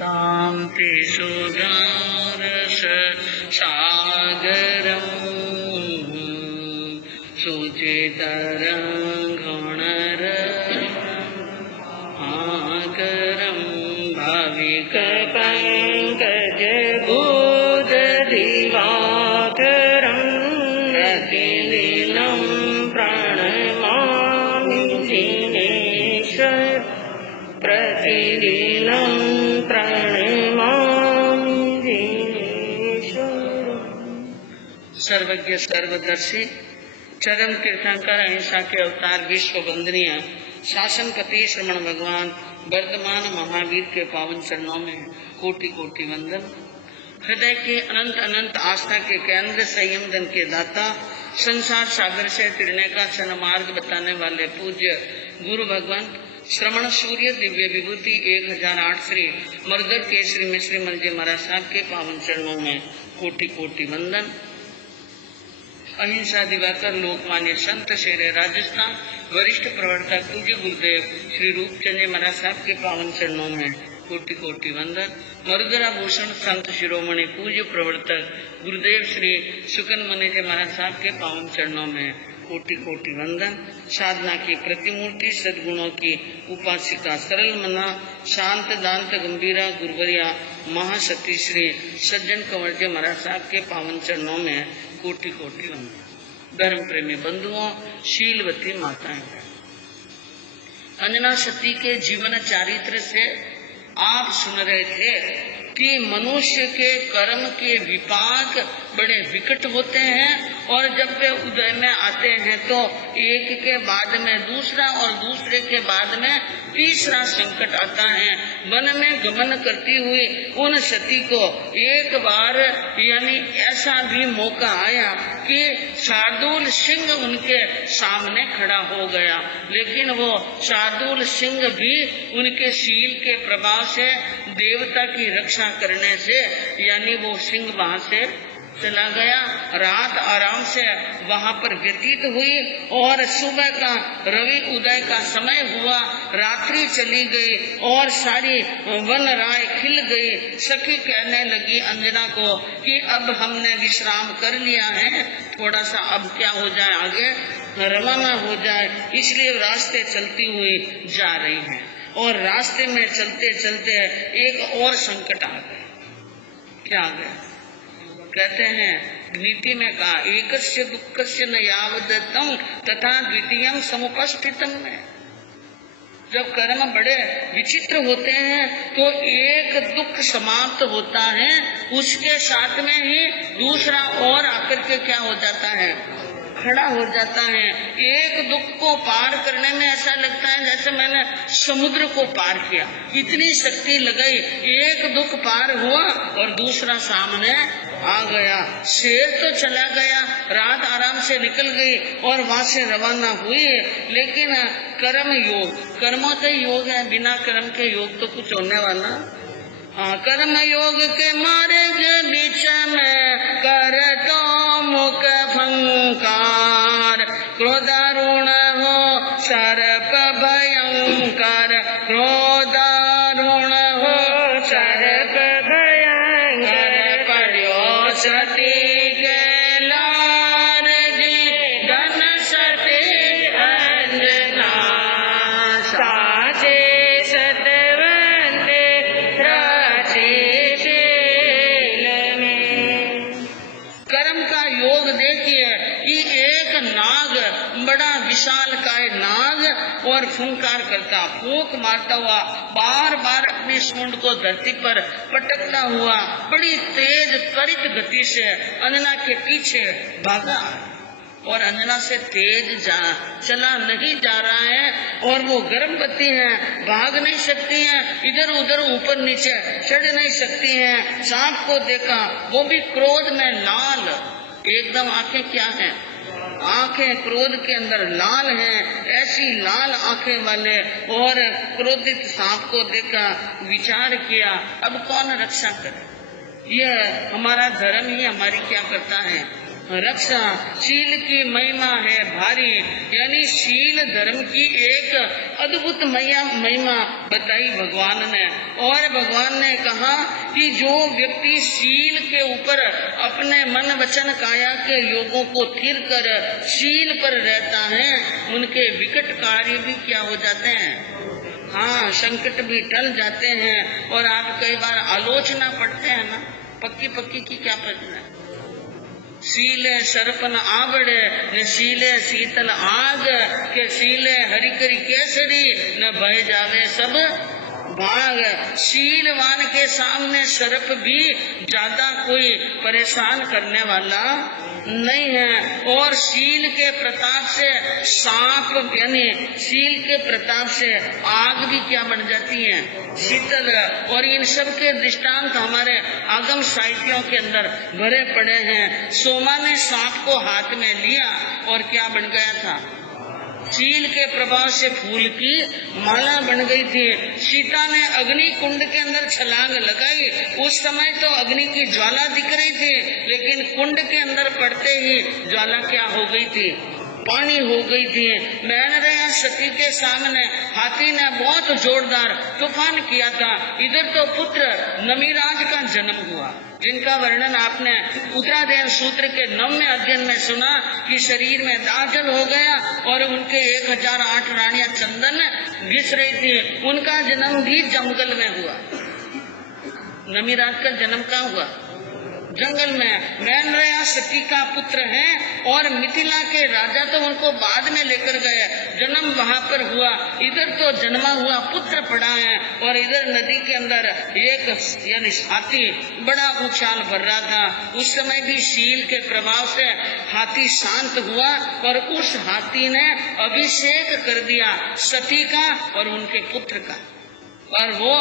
शांति सुधारस सागरम सुचितरं गुणरत्नाकरं भाविक पंकज बोध दिवाकरं प्रतिदिनं प्रणमामि जिनेश्वर प्रतिदिनं प्रणमामि जिनेश्वर। सर्वज्ञ सर्वदर्शी चरण तीर्थंकर अहिंसा के अवतार विश्व वंदनीय शासनपति श्रमण भगवान वर्तमान महावीर के पावन चरणों में कोटि कोटि वंदन। हृदय के अनंत अनंत आस्था के केंद्र, संयम धन के दाता, संसार सागर से तिरने का सन्मार्ग बताने वाले पूज्य गुरु भगवान श्रमण सूर्य दिव्य विभूति 1008 श्री मर्दर केसरी में श्री मलजी महाराज साहब के पावन चरणों में कोटि कोटि वंदन। अहिंसा दिवाकर लोकमान्य संत शेर राजस्थान वरिष्ठ प्रवर्तक पूज्य गुरुदेव श्री रूपचंद महाराज साहब के पावन चरणों में कोटि कोटि वंदन। मरुदरा भूषण संत शिरोमणि पूज्य प्रवर्तक गुरुदेव श्री सुकन मुनि जी महाराज साहब के पावन चरणों में कोटि कोटि वंदन। साधना की प्रतिमूर्ति सद्गुणों की उपासिका सरल मना शांत दांत गंभीरा गुरुवरिया महासती श्री सज्जन कंवर जी महाराज साहब के पावन चरणों में कोटि कोटि वंदन। धर्म प्रेमी बंधुओं, शीलवती माताएं, अंजना सती के जीवन चारित्र से आप सुन रहे थे कि मनुष्य के कर्म के विपाक बड़े विकट होते हैं और जब वे उदय में आते हैं तो एक के बाद में दूसरा और दूसरे के बाद में तीसरा संकट आता है। वन में गमन करती हुई उन सती को एक बार यानी ऐसा भी मौका आया कि शार्दूल सिंह उनके सामने खड़ा हो गया, लेकिन वो शार्दूल सिंह भी उनके शील के प्रभाव से देवता की रक्षा करने से यानी वो सिंह वहां से चला गया। रात आराम से वहां पर व्यतीत हुई और सुबह का रवि उदय का समय हुआ, रात्रि चली गई और सारी वन राय खिल गई। सखी कहने लगी अंजना को कि अब हमने विश्राम कर लिया है, थोड़ा सा अब क्या हो जाए आगे रवाना हो जाए, इसलिए रास्ते चलती हुई जा रही हैं। और रास्ते में चलते चलते एक और संकट आ गया। क्या आ गया? कहते हैं नीति में कहा एकस्य दुःखस्य न यावदतं तथा द्वितीयं समुपस्थितं में। जब कर्म बड़े विचित्र होते हैं तो एक दुख समाप्त होता है, उसके साथ में ही दूसरा और आकर के क्या हो जाता है, खड़ा हो जाता है। एक दुख को पार करने में ऐसा लगता है जैसे मैंने समुद्र को पार किया, इतनी शक्ति लगाई, एक दुख पार हुआ और दूसरा सामने आ गया। शेर तो चला गया, रात आराम से निकल गई और वहां से रवाना हुई, लेकिन कर्म योग, कर्मों के योग है, बिना कर्म के योग तो कुछ होने वाला। कर्म योग के मारे के बीच में कर तो मुख भंकार, क्रोधारूण हो सर्प भयंकर, क्रोधारूण हो सर्प भयंकर, पड़ो सती के लार जी धन सती अंजना, साचे सतवंदे राचे शील में। कर्म का योग देखिए कि एक नाग, बड़ा विशाल काय नाग और फुंकार करता, फूंक मारता हुआ बार बार अपनी सूंड को धरती पर पटकता हुआ बड़ी तेज त्वरित गति से अंजना के पीछे भागा और अंजना से तेज चला नहीं जा रहा है और वो गर्भवती है, भाग नहीं सकती है, इधर उधर ऊपर नीचे चढ़ नहीं सकती है। सांप को देखा, वो भी क्रोध में लाल, एकदम आंखें क्या हैं, आंखें क्रोध के अंदर लाल हैं, ऐसी लाल आंखें वाले और क्रोधित सांप को देखा, विचार किया अब कौन रक्षा करे। यह हमारा धर्म ही हमारी क्या करता है, रक्षा। शील की महिमा है भारी, यानी शील धर्म की एक अद्भुत महिमा बताई भगवान ने। और भगवान ने कहा कि जो व्यक्ति शील के ऊपर अपने मन वचन काया के योगों को थिर कर शील पर रहता है, उनके विकट कार्य भी क्या हो जाते हैं, हाँ, संकट भी टल जाते हैं। और आप कई बार आलोचना पढ़ते हैं ना, पक्की पक्की की क्या पढ़ना है, सीले सरपन आवड़े न सीले शीतल आग के सीले हरिकरी केसरी न बह जावे सब भाग। शीलवान के सामने सर्प भी ज्यादा कोई परेशान करने वाला नहीं है। और शील के प्रताप से सांप यानी शील के प्रताप से आग भी क्या बन जाती है, शीतल। और इन सब के दृष्टांत हमारे आगम साहित्यों के अंदर भरे पड़े हैं। सोमा ने सांप को हाथ में लिया और क्या बन गया था, शील के प्रभाव से फूल की माला बन गई थी। सीता ने अग्नि कुंड के अंदर छलांग लगाई, उस समय तो अग्नि की ज्वाला दिख रही थी, लेकिन कुंड के अंदर पड़ते ही ज्वाला क्या हो गई थी, पानी हो गई थी। मैनरया सती के सामने हाथी ने बहुत जोरदार तूफान किया था। इधर तो पुत्र नमीराज का जन्म हुआ, जिनका वर्णन आपने उत्तरादेव सूत्र के 9वें अध्ययन में सुना कि शरीर में दाजल हो गया और उनके 1008 रानियां चंदन घिस रही थी। उनका जन्म भी जंगल में हुआ। नमीराज का जन्म कहाँ हुआ, जंगल में। मैनरया सती का पुत्र है और मिथिला के राजा तो उनको बाद में लेकर गए, जन्म वहाँ पर हुआ। इधर तो जन्मा हुआ पुत्र पड़ा है और इधर नदी के अंदर एक यानी हाथी बड़ा उछाल भर रहा था। उस समय भी शील के प्रभाव से हाथी शांत हुआ और उस हाथी ने अभिषेक कर दिया सती का और उनके पुत्र का। और वो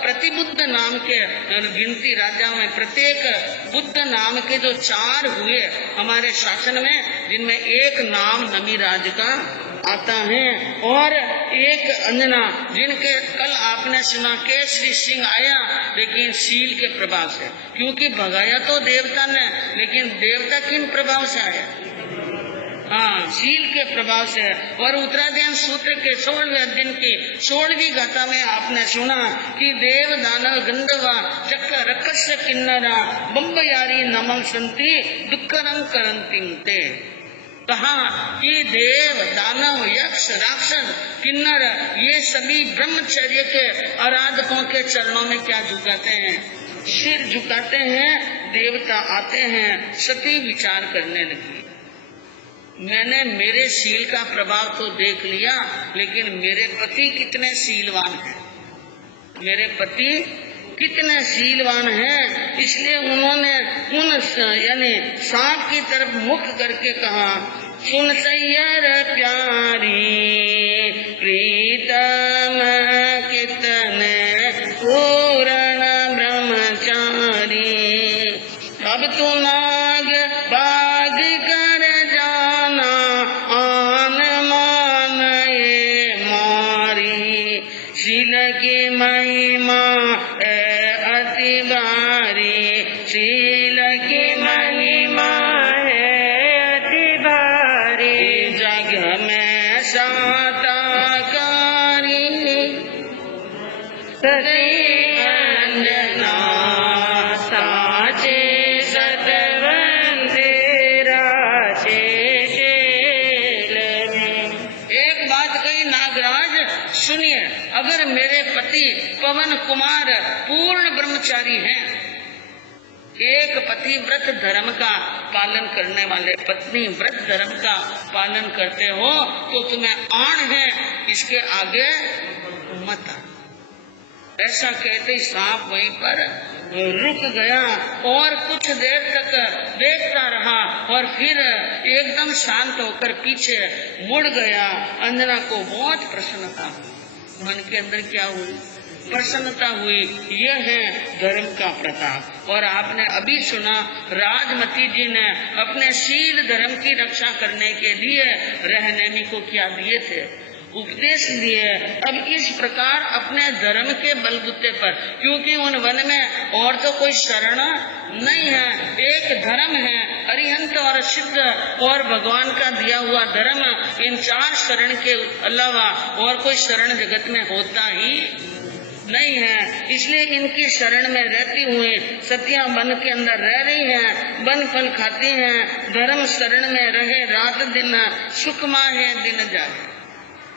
प्रतिबुद्ध नाम के गिनती राजाओं में प्रत्येक बुद्ध नाम के जो 4 हुए हमारे शासन में, जिनमें एक नाम नमीराज का आता है और एक अंजना, जिनके कल आपने सुना केसरी सिंह आया, लेकिन शील के प्रभाव से, क्योंकि भगाया तो देवता ने, लेकिन देवता किन प्रभाव से आया, हाँ, शील के प्रभाव से। और उत्तराध्ययन सूत्र के 16वें अध्ययन की 16वीं गाथा में आपने सुना कि देव दानव गंधर्वा चक्र रक्षस किन्नरा बम्बयारी नमन संति दुक्करं करंतिं ते। कहा कि देव दानव यक्ष राक्षस किन्नर ये सभी ब्रह्मचर्य के आराधकों के चरणों में क्या झुकाते हैं, सिर झुकाते हैं। देवता आते हैं। सती विचार करने लगी, मैंने मेरे शील का प्रभाव तो देख लिया, लेकिन मेरे पति कितने शीलवान हैं, मेरे पति कितने शीलवान हैं। इसलिए उन्होंने उन यानी सांप की तरफ मुख करके कहा, सुन सैयर प्यारी प्रीतम कितने पूर्ण ब्रह्मचारी, अब तू नाग बाग कर जाना आन मान ये मारी, शील की महिमा है अति भारी, शील की महिमा है अति भारी, जग में साताकारी सती अंजना साचे सुनिए, अगर मेरे पति पवन कुमार पूर्ण ब्रह्मचारी हैं, एक पति व्रत धर्म का पालन करने वाले पत्नी व्रत धर्म का पालन करते हो, तो तुम्हें आण है, इसके आगे मत आ। ऐसा कहते ही सांप वहीं पर रुक गया और कुछ देर तक देखता रहा और फिर एकदम शांत होकर पीछे मुड़ गया। अंजना को बहुत प्रसन्नता हुई, मन के अंदर क्या हुई, प्रसन्नता हुई। यह है धर्म का प्रताप। और आपने अभी सुना राजमती जी ने अपने शील धर्म की रक्षा करने के लिए रहनेमी को क्या दिए थे, उपदेश दिए। अब इस प्रकार अपने धर्म के बलबूते पर, क्योंकि उन वन में और तो कोई शरण नहीं है, एक धर्म है, अरिहंत और सिद्ध और भगवान का दिया हुआ धर्म। इन 4 शरण के अलावा और कोई शरण जगत में होता ही नहीं है। इसलिए इनकी शरण में रहती हुई सतियां वन के अंदर रह रही हैं, वन फल खाती हैं, धर्म शरण में रहे रात दिन, सुख माहे दिन जाए।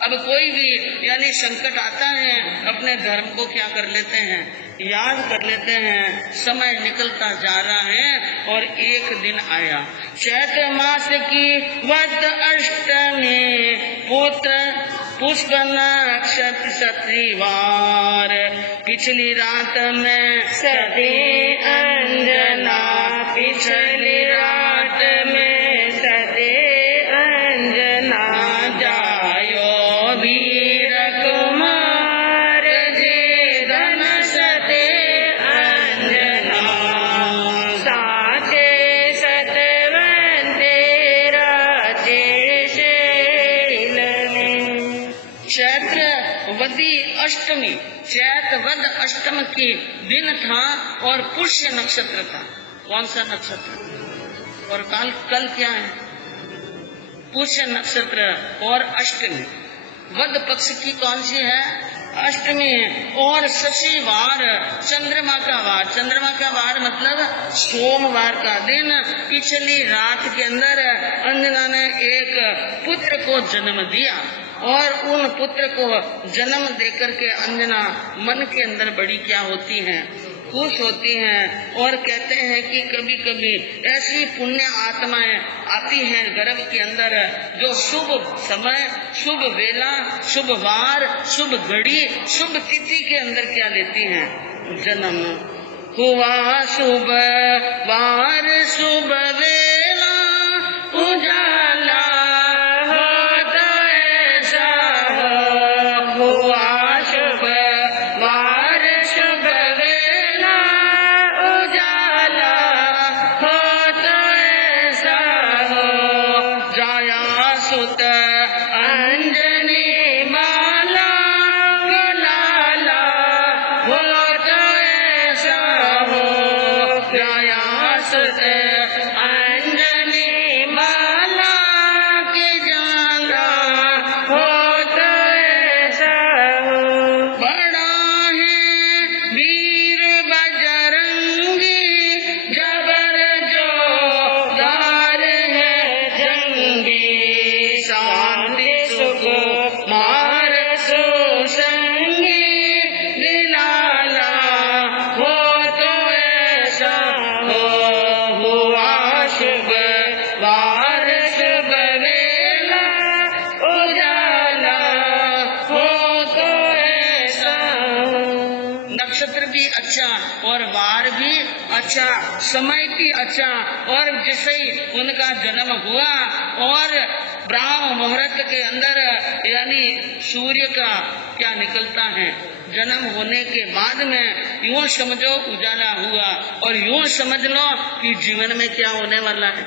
अब कोई भी यानी संकट आता है, अपने धर्म को क्या कर लेते हैं, याद कर लेते हैं। समय निकलता जा रहा है और एक दिन आया चैत्र मास की वद अष्टमी, पुष्प नक्षत्र सत्रिवार, पिछली रात में सती अंजना, पिछली रात में सती अंजना, जायो वीर कुमार जी धन सती अंजना, साचे सतवंते राचे चैत्र वदी अष्टमी, चैत्र वद अष्टमी की दिन था और पुष्य नक्षत्र था। कौन सा नक्षत्र? और कल क्या है? पुष्य नक्षत्र और अष्टमी। वद पक्ष की कौन सी है? अष्टमी है। और शशिवार, चंद्रमा का वार। चंद्रमा का वार मतलब सोमवार का दिन। पिछली रात के अंदर अंजना ने एक पुत्र को जन्म दिया और उन पुत्र को जन्म देकर के अंजना मन के अंदर बड़ी क्या होती हैं, खुश होती हैं। और कहते हैं कि कभी कभी ऐसी पुण्य आत्माएं आती हैं गर्भ के अंदर, जो शुभ समय, शुभ वेला, शुभ वार, शुभ घड़ी, शुभ तिथि के अंदर क्या लेती हैं, जन्म। हुआ शुभ वार शुभ वेला, उजाला होता ऐसा, हुआ शुभ वार शुभ वेला, उजाला होता ऐसा हो, जाया सुत अंजनी माला, लाला होता ऐसा हो, जाया सुत अंजनी माला के जाला होता ऐसा हो। बड़ा है वीर बजरंगी, जबर जोरदार है जंगी, शांति सुख मार सुसंगी, दिलाला हो तो ऐसा हो, हुआ शुभ वार शुभ वेला, उजाला हो तो ऐसा हो। नक्षत्र भी अच्छा और वार भी अच्छा, समय भी अच्छा। और जैसे ही उनका जन्म हुआ और ब्राह्म मुहूर्त के अंदर यानी सूर्य का क्या निकलता है, जन्म होने के बाद में यूं समझो उजाला हुआ। और यूं समझ लो कि जीवन में क्या होने वाला है,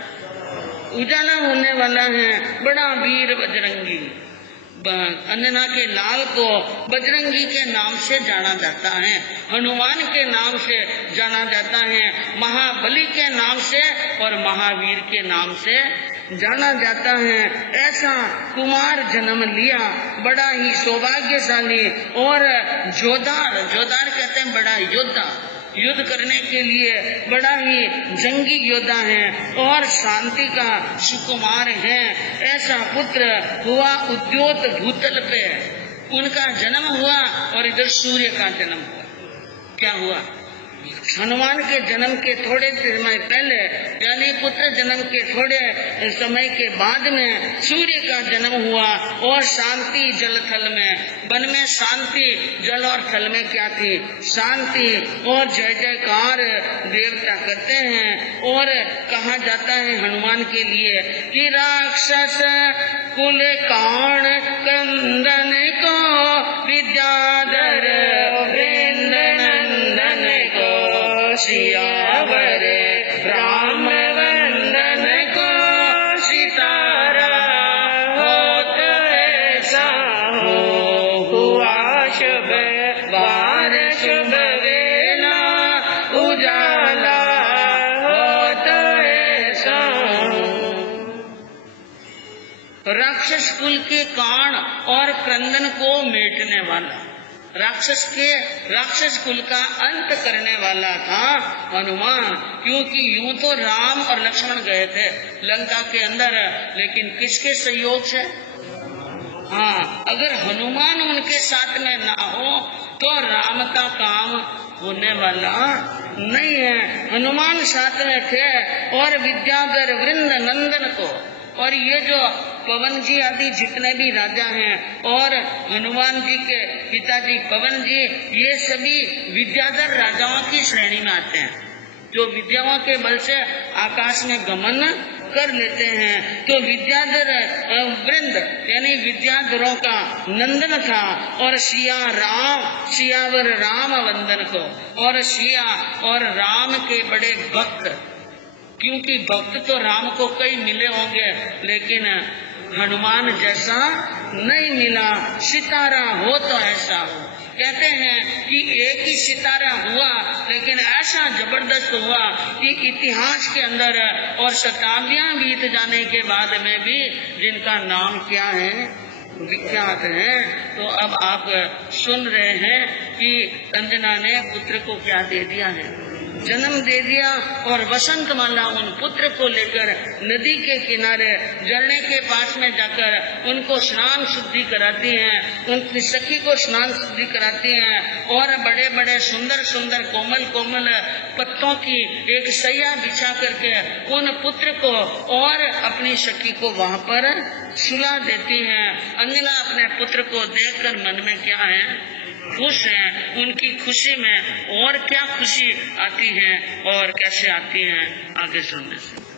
उजाला होने वाला है। बड़ा वीर बजरंगी, अंजना के लाल को बजरंगी के नाम से जाना जाता है, हनुमान के नाम से जाना जाता है, महाबली के नाम से और महावीर के नाम से जाना जाता है। ऐसा कुमार जन्म लिया, बड़ा ही सौभाग्यशाली और जोधार, जोधार कहते हैं बड़ा योद्धा, युद्ध करने के लिए बड़ा ही जंगी योद्धा है और शांति का सुकुमार है। ऐसा पुत्र हुआ उद्योत भूतल पे, उनका जन्म हुआ। और इधर सूर्य का जन्म हुआ। क्या हुआ? हनुमान के जन्म के थोड़े समय पहले यानी पुत्र जन्म के थोड़े समय के बाद में सूर्य का जन्म हुआ। और शांति जल थल में, वन में शांति, जल और थल में क्या थी, शांति। और जय जयकार देवता करते हैं। और कहा जाता है हनुमान के लिए कि राक्षस कुल काण कंदन को, विद्याधर नंदन को, सियावर राम वंदन को, सितारा हो तो ऐसा हो, राक्षस कुल के कान और क्रंदन को मेटने वाला, राक्षस कुल का अंत करने वाला था हनुमान। क्योंकि यूं तो राम और लक्ष्मण गए थे लंका के अंदर, लेकिन किसके सहयोग से? हाँ, अगर हनुमान उनके साथ में ना हो तो राम का काम होने वाला नहीं है। हनुमान साथ में थे और विद्याधर वृंद नंदन को, और ये जो पवन जी आदि जितने भी राजा हैं और हनुमान जी के पिताजी पवन जी, ये सभी विद्याधर राजाओं की श्रेणी में आते हैं, जो विद्याओं के बल से आकाश में गमन कर लेते हैं। तो विद्याधर वृंद यानी विद्याधरों का नंदन था, और सियावर राम वंदन को, और सिया और राम के बड़े भक्त, क्योंकि भक्त तो राम को कई मिले होंगे लेकिन हनुमान जैसा नहीं मिला। सितारा हो तो ऐसा हो। कहते हैं कि एक ही सितारा हुआ लेकिन ऐसा जबरदस्त हुआ कि इतिहास के अंदर और शताब्दियां बीत जाने के बाद में भी जिनका नाम क्या है, विख्यात है। तो अब आप सुन रहे हैं कि अंजना ने पुत्र को क्या दे दिया है, जन्म दे दिया, और वसंत माला उन पुत्र को लेकर नदी के किनारे झरने के पास में जाकर उनको स्नान शुद्धि कराती हैं, उनकी सखी को स्नान शुद्धि कराती हैं, और बड़े बड़े सुंदर सुंदर कोमल कोमल पत्तों की एक सैया बिछा करके उन पुत्र को और अपनी सखी को वहाँ पर सुला देती हैं। अंजना अपने पुत्र को देखकर मन में क्या है, खुश हैं। उनकी खुशी में और क्या खुशी आती है और कैसे आती है, आगे सुनने से।